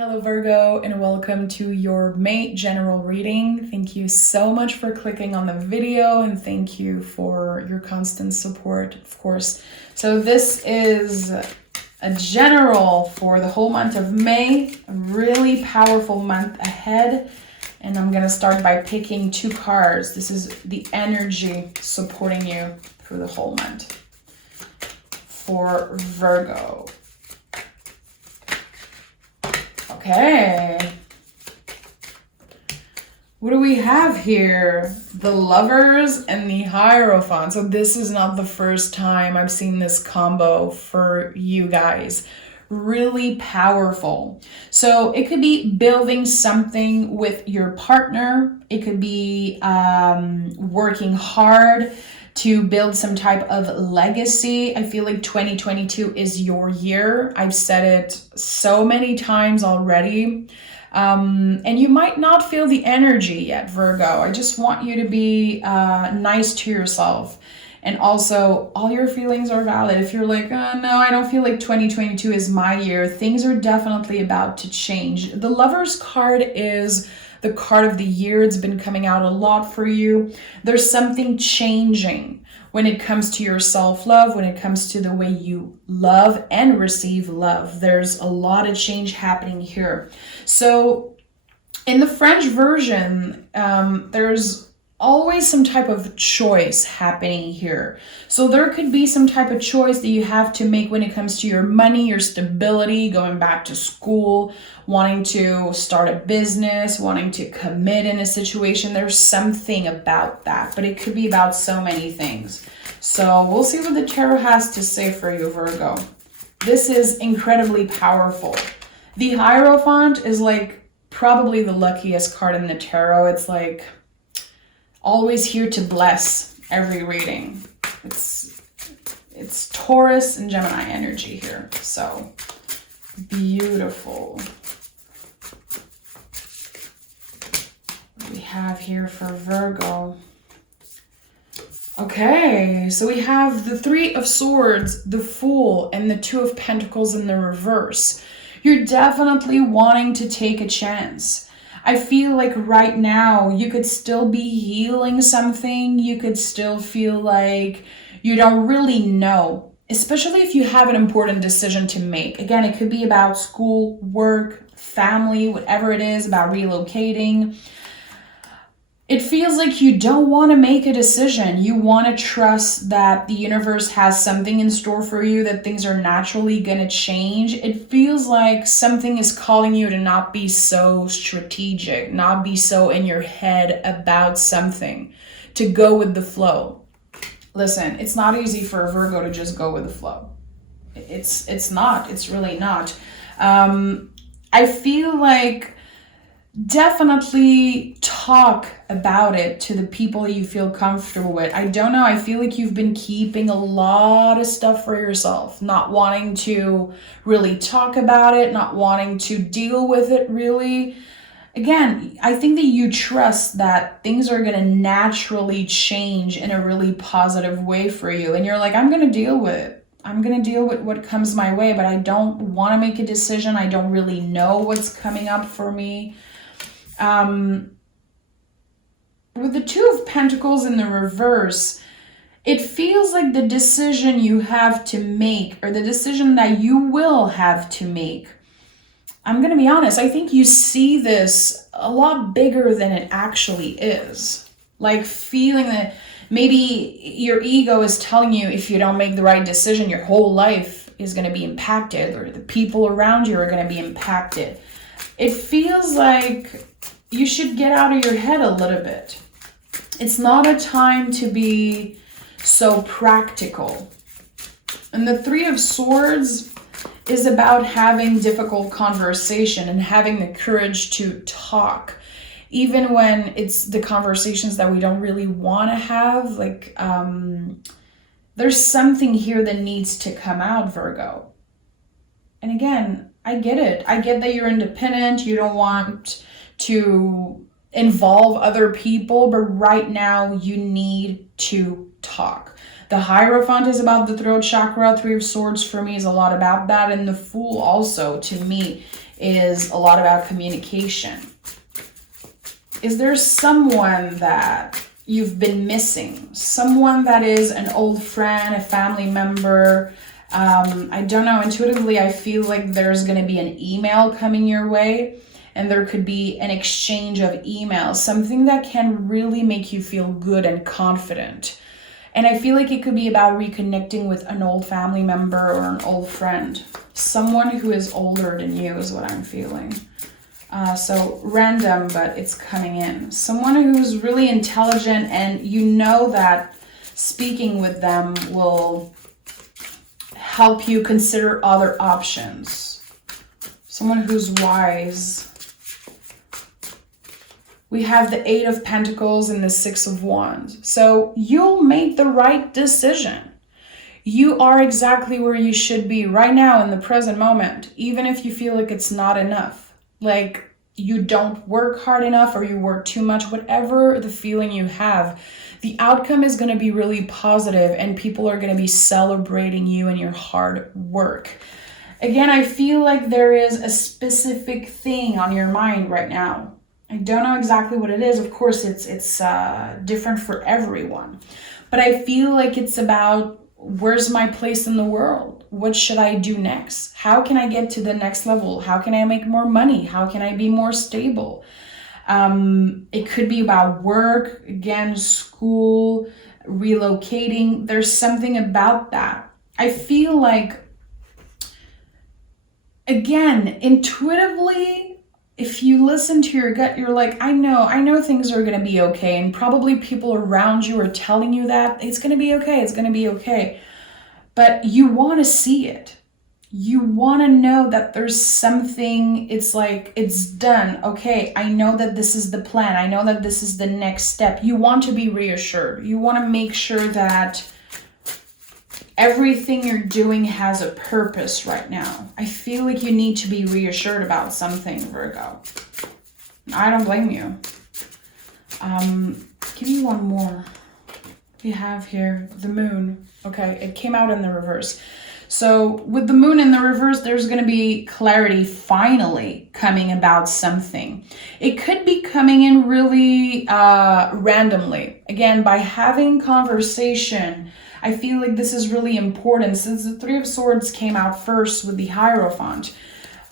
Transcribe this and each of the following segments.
Hello Virgo, and welcome to your May general reading. Thank you so much for clicking on the video, and thank you for your constant support, of course. So this is a general for the whole month of May, a really powerful month ahead. And I'm going to start by picking two cards. This is the energy supporting you through the whole month for Virgo. Okay. What do we have here? The Lovers and the Hierophant. So this is not the first time I've seen this combo for you guys. Really powerful. So it could be building something with your partner. It could be working hard to build some type of legacy. I feel like 2022 is your year. I've said it so many times already. And you might not feel the energy yet, Virgo. I just want you to be nice to yourself. And also, all your feelings are valid. If you're like, oh, no, I don't feel like 2022 is my year, things are definitely about to change. The Lovers card is the card of the year. It's been coming out a lot for you. There's something changing when it comes to your self-love, when it comes to the way you love and receive love. There's a lot of change happening here. So in the French version, there's always some type of choice happening here. So there could be some type of choice that you have to make when it comes to your money, your stability, going back to school, wanting to start a business, wanting to commit in a situation. There's something about that, but it could be about so many things. So we'll see what the tarot has to say for you, Virgo. This is incredibly powerful. The Hierophant is like probably the luckiest card in the tarot. It's like always here to bless every reading. It's Taurus and Gemini energy here. So beautiful. What do we have here for Virgo? Okay, so we have the Three of Swords, the Fool, and the Two of Pentacles in the reverse. You're definitely wanting to take a chance. I feel like right now you could still be healing something. You could still feel like you don't really know, especially if you have an important decision to make. Again, it could be about school, work, family, whatever it is, about relocating. It feels like you don't want to make a decision. You want to trust that the universe has something in store for you, that things are naturally going to change. It feels like something is calling you to not be so strategic, not be so in your head about something, to go with the flow. Listen, it's not easy for a Virgo to just go with the flow. It's not. It's really not. I feel like definitely talk about it to the people you feel comfortable with. I don't know. I feel like you've been keeping a lot of stuff for yourself, not wanting to really talk about it, not wanting to deal with it really. Again, I think that you trust that things are going to naturally change in a really positive way for you. And you're like, I'm going to deal with it. I'm going to deal with what comes my way, but I don't want to make a decision. I don't really know what's coming up for me. With the Two of Pentacles in the reverse, it feels like the decision you have to make, or the decision that you will have to make. I'm going to be honest, I think you see this a lot bigger than it actually is. Like feeling that maybe your ego is telling you if you don't make the right decision, your whole life is going to be impacted, or the people around you are going to be impacted. It feels like you should get out of your head a little bit. It's not a time to be so practical. And the Three of Swords is about having difficult conversation and having the courage to talk, even when it's the conversations that we don't really want to have. Like, there's something here that needs to come out, Virgo. And again, I get it. I get that you're independent. You don't want to involve other people, but right now you need to talk. The Hierophant is about the throat chakra. Three of Swords for me is a lot about that. And the Fool also, to me, is a lot about communication. Is there someone that you've been missing? Someone that is an old friend, a family member? I don't know, intuitively I feel like there's going to be an email coming your way, and there could be an exchange of emails, something that can really make you feel good and confident. And I feel like it could be about reconnecting with an old family member or an old friend. Someone who is older than you is what I'm feeling. So random, but it's coming in. Someone who's really intelligent, and you know that speaking with them will help you consider other options. Someone who's wise. We have the 8 of Pentacles and the 6 of Wands. So you'll make the right decision. You are exactly where you should be right now in the present moment, even if you feel like it's not enough. Like you don't work hard enough or you work too much, whatever the feeling you have, the outcome is going to be really positive and people are going to be celebrating you and your hard work. Again, I feel like there is a specific thing on your mind right now. I don't know exactly what it is. Of course, it's different for everyone. But I feel like it's about, where's my place in the world? What should I do next? How can I get to the next level? How can I make more money? How can I be more stable? It could be about work, again, school, relocating. There's something about that. I feel like, again, intuitively, if you listen to your gut, you're like, I know things are going to be okay. And probably people around you are telling you that it's going to be okay. It's going to be okay. But you want to see it. You want to know that there's something, it's like, it's done. Okay, I know that this is the plan. I know that this is the next step. You want to be reassured. You want to make sure that everything you're doing has a purpose right now. I feel like you need to be reassured about something, Virgo. I don't blame you. Give me one more. We have here the moon. Okay, it came out in the reverse. So with the moon in the reverse, there's going to be clarity finally coming about something. It could be coming in really randomly. Again, by having conversation, I feel like this is really important. Since the 3 of Swords came out first with the Hierophant,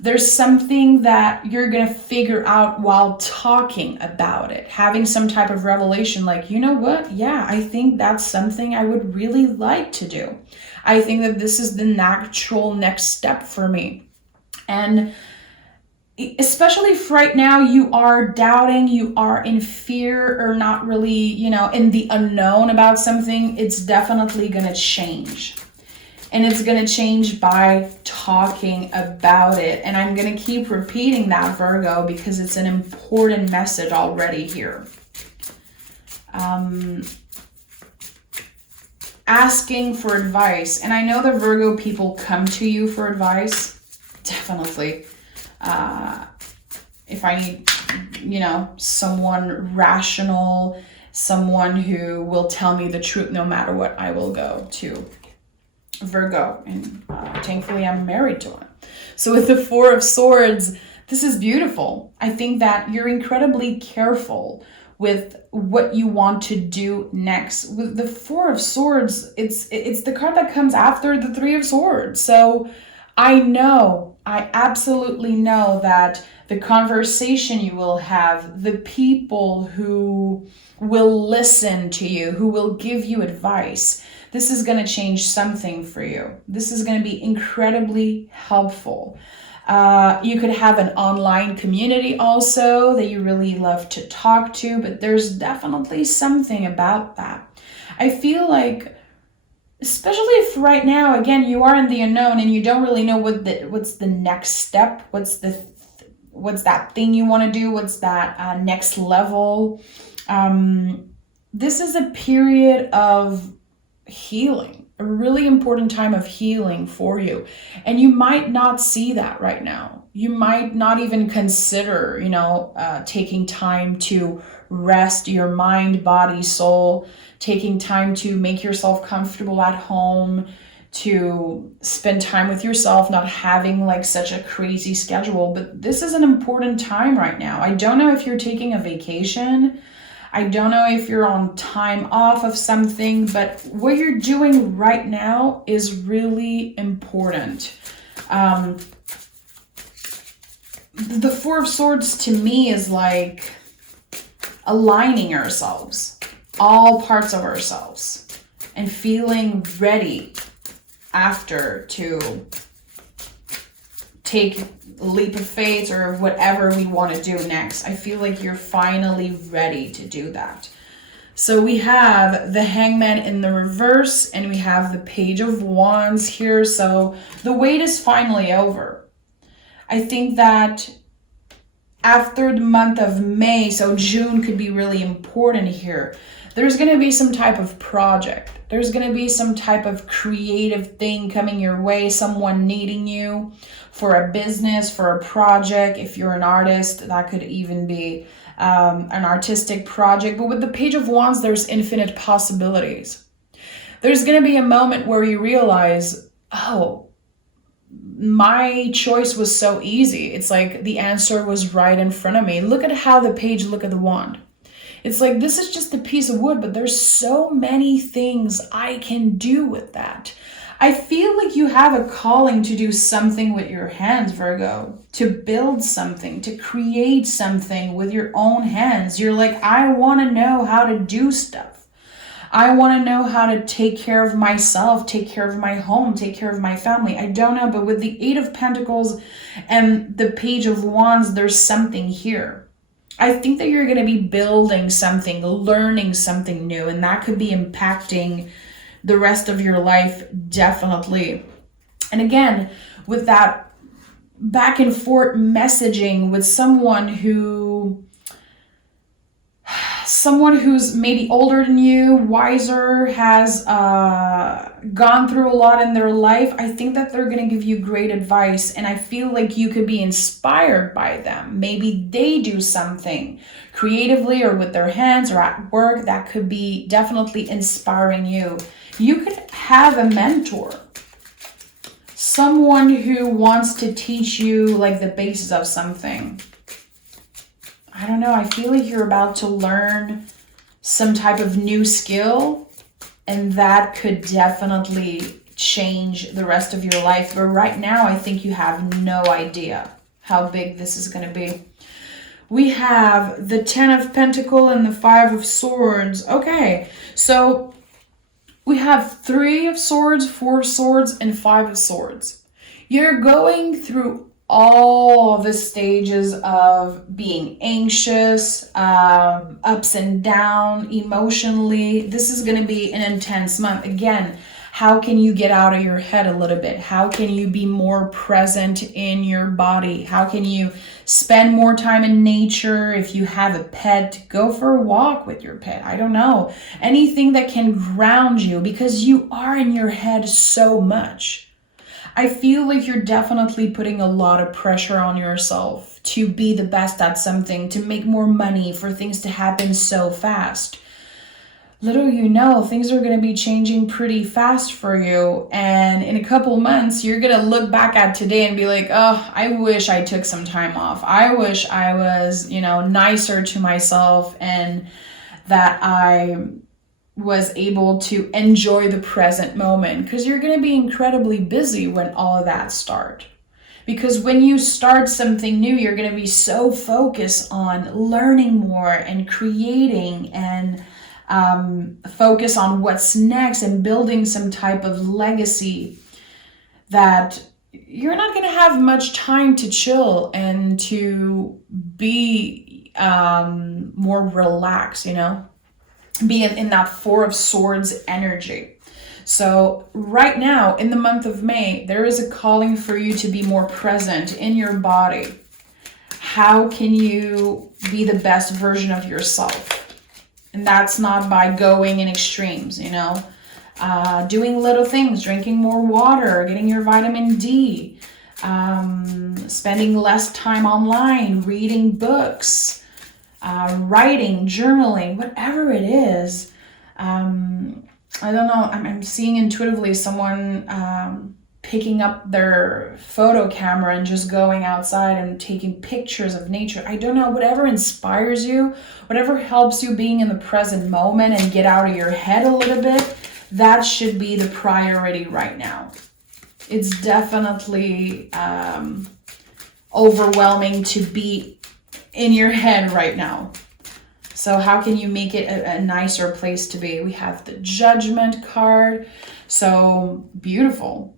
there's something that you're going to figure out while talking about it, having some type of revelation like, you know what? Yeah, I think that's something I would really like to do. I think that this is the natural next step for me. And especially if right now you are doubting, you are in fear or not really, in the unknown about something, it's definitely going to change. And it's going to change by talking about it. And I'm going to keep repeating that, Virgo, because it's an important message already here. Asking for advice. And I know the Virgo people come to you for advice. Definitely. If I need, someone rational, someone who will tell me the truth no matter what, I will go to Virgo. And thankfully I'm married to one. So with the 4 of Swords, this is beautiful. I think that you're incredibly careful with what you want to do next. With the 4 of Swords, it's the card that comes after the 3 of Swords. So I absolutely know that the conversation you will have, the people who will listen to you, who will give you advice, this is going to change something for you. This is going to be incredibly helpful. You could have an online community also that you really love to talk to, but there's definitely something about that. I feel like, especially if right now, again, you are in the unknown and you don't really know what's the next step, what's that thing you want to do, what's that next level. This is a period of healing, a really important time of healing for you. And you might not see that right now. You might not even consider, taking time to rest your mind, body, soul, taking time to make yourself comfortable at home, to spend time with yourself, not having like such a crazy schedule. But this is an important time right now. I don't know if you're taking a vacation. I don't know if you're on time off of something, but what you're doing right now is really important. The Four of Swords to me is like aligning ourselves, all parts of ourselves, and feeling ready after to take a leap of faith or whatever we want to do next. I feel like you're finally ready to do that. So we have the Hangman in the reverse, and we have the Page of Wands here. So the wait is finally over. I think that after the month of May, so June could be really important here. There's going to be some type of project. There's going to be some type of creative thing coming your way, someone needing you for a business, for a project. If you're an artist, that could even be an artistic project. But with the Page of Wands, there's infinite possibilities. There's going to be a moment where you realize, oh, my choice was so easy. It's like the answer was right in front of me. Look at how the page, look at the wand. It's like, this is just a piece of wood, but there's so many things I can do with that. I feel like you have a calling to do something with your hands, Virgo, to build something, to create something with your own hands. You're like, I want to know how to do stuff. I want to know how to take care of myself, take care of my home, take care of my family. I don't know, but with the Eight of Pentacles and the Page of Wands, there's something here. I think that you're going to be building something, learning something new, and that could be impacting the rest of your life, definitely. And again, with that back and forth messaging with someone who's maybe older than you, wiser, has gone through a lot in their life, I think that they're going to give you great advice. And I feel like you could be inspired by them. Maybe they do something creatively or with their hands or at work that could be definitely inspiring you. You could have a mentor, someone who wants to teach you like the basis of something. I don't know, I feel like you're about to learn some type of new skill, and that could definitely change the rest of your life. But right now, I think you have no idea how big this is going to be. We have the 10 of Pentacles and the 5 of Swords. Okay, so we have 3 of Swords, 4 of Swords, and 5 of Swords. You're going through all the stages of being anxious, ups and down emotionally. This is going to be an intense month. Again, how can you get out of your head a little bit? How can you be more present in your body? How can you spend more time in nature? If you have a pet, go for a walk with your pet. I don't know. Anything that can ground you, because you are in your head so much. I feel like you're definitely putting a lot of pressure on yourself to be the best at something, to make more money, for things to happen so fast. Little you know, things are going to be changing pretty fast for you. And in a couple months, you're going to look back at today and be like, oh, I wish I took some time off. I wish I was, nicer to myself, and that I was able to enjoy the present moment, because you're going to be incredibly busy when all of that starts. Because when you start something new, you're going to be so focused on learning more and creating and focus on what's next and building some type of legacy, that you're not going to have much time to chill and to be more relaxed, be in that 4 of Swords energy. So right now in the month of May, there is a calling for you to be more present in your body. How can you be the best version of yourself? And that's not by going in extremes, doing little things, drinking more water, getting your vitamin D, spending less time online, reading books, writing, journaling, whatever it is. I don't know, I'm seeing intuitively someone picking up their photo camera and just going outside and taking pictures of nature. I don't know, whatever inspires you, whatever helps you being in the present moment and get out of your head a little bit, that should be the priority right now. It's definitely overwhelming to be in your head right now. So how can you make it a nicer place to be? We have the Judgment card. So beautiful.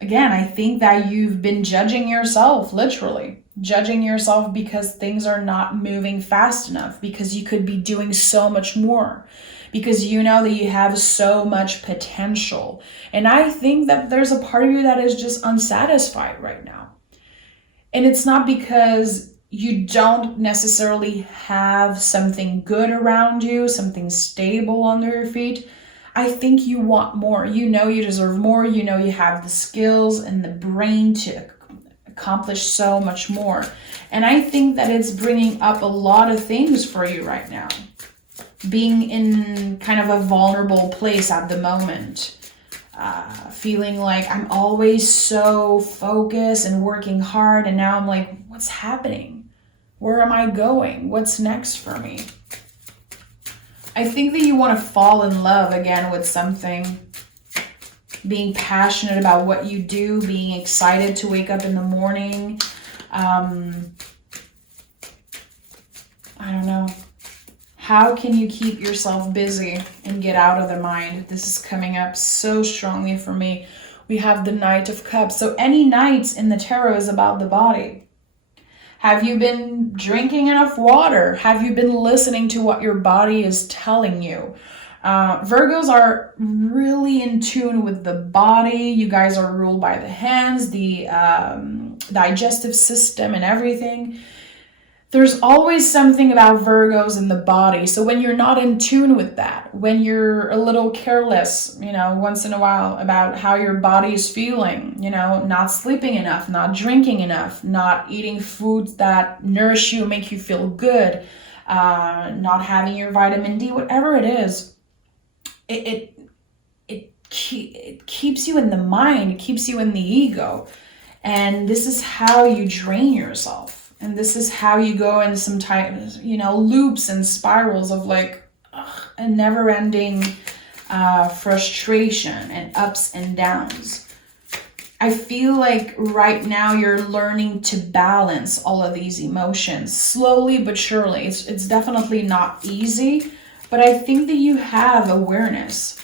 Again, I think that you've been judging yourself, literally. Judging yourself because things are not moving fast enough, because you could be doing so much more, because you know that you have so much potential. And I think that there's a part of you that is just unsatisfied right now. And it's not because you don't necessarily have something good around you, something stable under your feet. I think you want more. You know you deserve more. You know you have the skills and the brain to accomplish so much more. And I think that it's bringing up a lot of things for you right now. Being in kind of a vulnerable place at the moment. Feeling like I'm always so focused and working hard, and now I'm like, what's happening? Where am I going? What's next for me? I think that you want to fall in love again with something. Being passionate about what you do, being excited to wake up in the morning. I don't know. How can you keep yourself busy and get out of the mind? This is coming up so strongly for me. We have the Knight of Cups. So any knights in the tarot is about the body. Have you been drinking enough water? Have you been listening to what your body is telling you? Virgos are really in tune with the body. You guys are ruled by the hands, the digestive system and everything. There's always something about Virgos in the body. So when you're not in tune with that, when you're a little careless, once in a while about how your body is feeling, not sleeping enough, not drinking enough, not eating foods that nourish you, make you feel good, not having your vitamin D, whatever it is, it keeps you in the mind, it keeps you in the ego. And this is how you drain yourself. And this is how you go into some type, loops and spirals of a never-ending frustration and ups and downs. I feel like right now you're learning to balance all of these emotions slowly but surely. It's definitely not easy, but I think that you have awareness.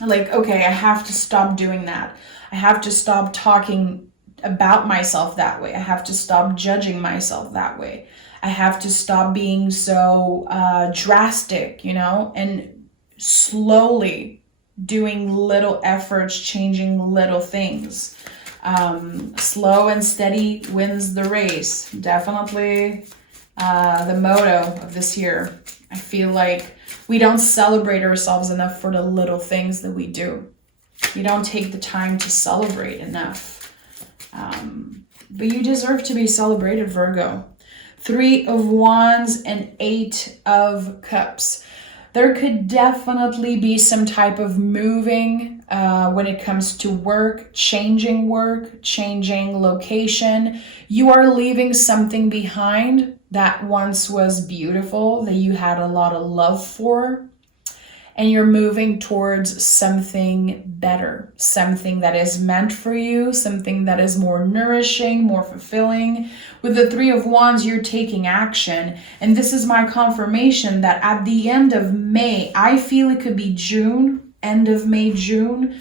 Okay, I have to stop doing that. I have to stop talking about myself that way. I have to stop judging myself that way. I have to stop being so drastic, and slowly doing little efforts, changing little things. Slow and steady wins the race. Definitely the motto of this year. I feel like we don't celebrate ourselves enough for the little things that we do. We don't take the time to celebrate enough. But you deserve to be celebrated, Virgo. 3 of Wands and 8 of Cups. There could definitely be some type of moving when it comes to work, changing location. You are leaving something behind that once was beautiful, that you had a lot of love for. And you're moving towards something better, something that is meant for you, something that is more nourishing, more fulfilling. With the 3 of Wands, you're taking action. And this is my confirmation that at the end of May, I feel it could be June, end of May, June.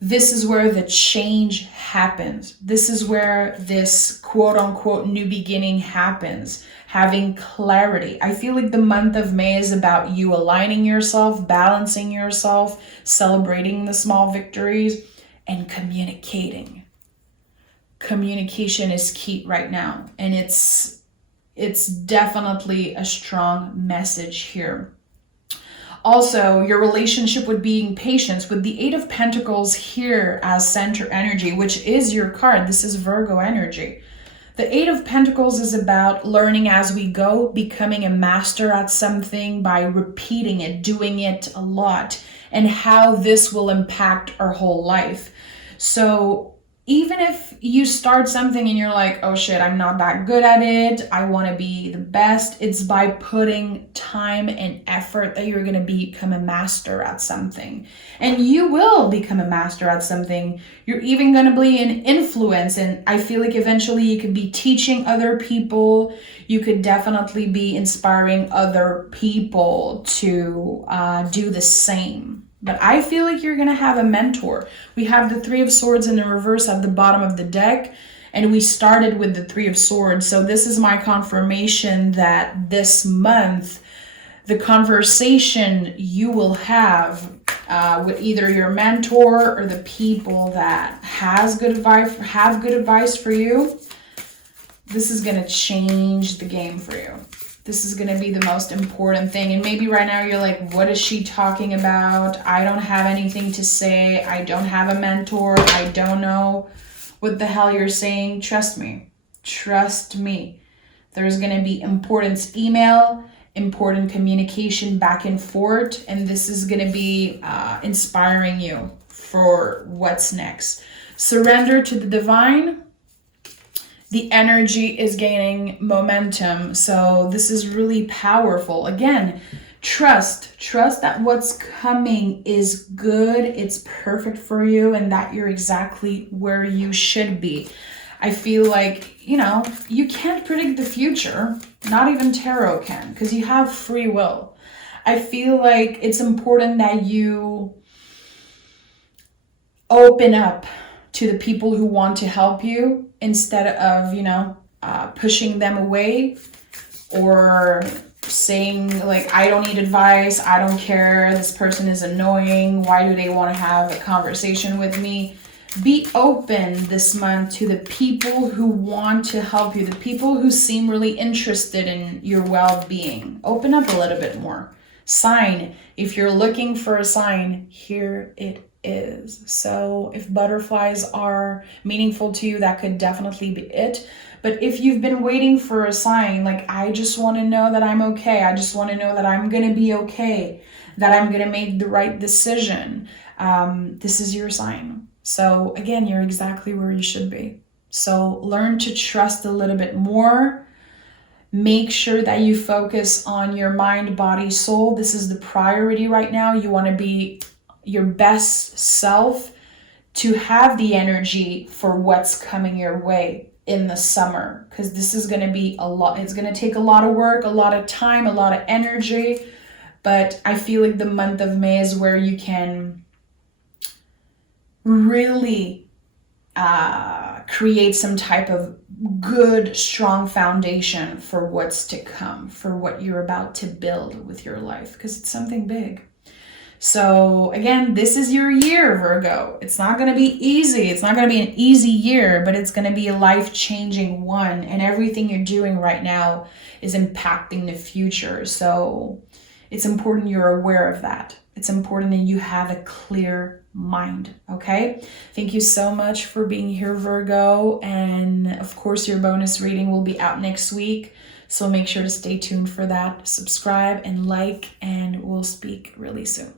This is where the change happens. This is where this quote unquote new beginning happens. Having clarity. I feel like the month of May is about you aligning yourself, balancing yourself, celebrating the small victories, and communicating. Communication is key right now. And it's definitely a strong message here. Also, your relationship with being patient, with the 8 of Pentacles here as center energy, which is your card. This is Virgo energy. The 8 of Pentacles is about learning as we go, becoming a master at something by repeating it, doing it a lot. and how this will impact our whole life. So even if you start something and you're like, oh shit, I'm not that good at it, I want to be the best, it's by putting time and effort that you're going to become a master at something. And you will become a master at something. You're even going to be an influence. And I feel like eventually you could be teaching other people. You could definitely be inspiring other people to do the same. But I feel like you're going to have a mentor. We have the Three of Swords in the reverse at the bottom of the deck, and we started with the Three of Swords. So this is my confirmation that this month, the conversation you will have with either your mentor or the people that have good advice for you, this is going to change the game for you. This is going to be the most important thing. And maybe right now you're like, what is she talking about? I don't have anything to say. I don't have a mentor. I don't know what the hell you're saying. Trust me. Trust me. There's going to be important email, important communication back and forth. And this is going to be inspiring you for what's next. Surrender to the divine. The energy is gaining momentum. So this is really powerful. Again, trust that what's coming is good. It's perfect for you and that you're exactly where you should be. I feel like, you can't predict the future. Not even tarot can, because you have free will. I feel like it's important that you open up to the people who want to help you instead of, pushing them away or saying like, I don't need advice, I don't care, this person is annoying, why do they want to have a conversation with me? Be open this month to the people who want to help you, the people who seem really interested in your well-being. Open up a little bit more. Sign. If you're looking for a sign, here it is. So if butterflies are meaningful to you, that could definitely be it. But if you've been waiting for a sign, like, I just want to know that I'm okay, I just want to know that I'm going to be okay, that I'm going to make the right decision, this is your sign. So again, you're exactly where you should be. So learn to trust a little bit more. Make sure that you focus on your mind, body, soul. This is the priority right now. You want to be your best self to have the energy for what's coming your way in the summer, because this is going to be a lot. It's going to take a lot of work, a lot of time, a lot of energy. But I feel like the month of May is where you can really create some type of good, strong foundation for what's to come, for what you're about to build with your life, because it's something big. So again, this is your year, Virgo. It's not going to be easy. It's not going to be an easy year, but it's going to be a life-changing one. And everything you're doing right now is impacting the future. So it's important you're aware of that. It's important that you have a clear mind, okay? Thank you so much for being here, Virgo. And of course, your bonus reading will be out next week. So make sure to stay tuned for that. Subscribe and like, and we'll speak really soon.